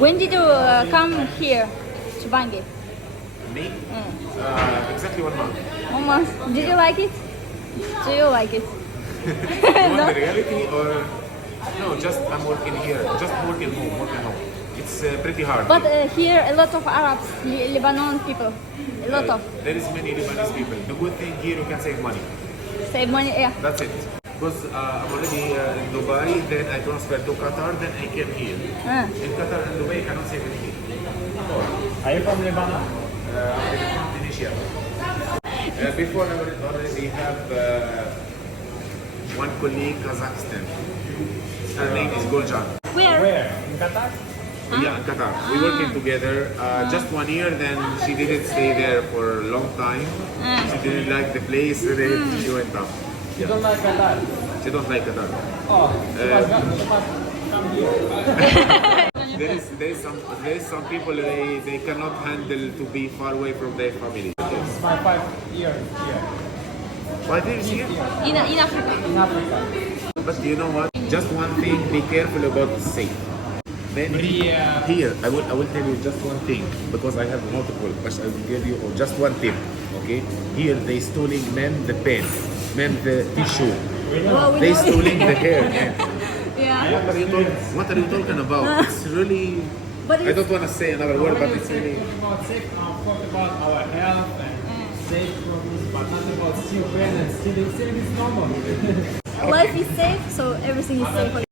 When did you come here to Bangui? Me? Exactly 1 month. 1 month. Did you like it? Do you like it? You want the reality or no? Just I'm working here. Just working home. It's pretty hard. But here a lot of Arabs, Lebanon people, a lot of. There is many Lebanese people. The good thing here you can save money. Save money, yeah. That's it. Because I'm already in Dubai, then I transferred to Qatar, then I came here. In Qatar and Dubai, I cannot save anything. Are you from Lebanon? I'm from Tunisia. Before I already have one colleague Kazakhstan. Her name is Guljan. Where? In Qatar? Yeah, in Qatar. We working together. Just 1 year, then she didn't stay there for a long time. She didn't like the place, so then she went out. You don't like Qatar? She don't like Qatar. Oh, she must come here. There is some people they cannot handle to be far away from their family. It's my 5 years here. 5 years here? In Africa. In Africa. But you know what? Just one thing, be careful about the safe. Then here, I will tell you just one thing, because I have multiple, but I will give you just one tip, okay? Here, they stealing men the pen, men the tissue. They stealing the hair. Yeah. What are you talking about? It's really, I don't want to say another word, but it's really... About safe, talk about our health and safe problems, but not about steal pen and stealing. Stealing is normal. Life is safe, so everything is safe.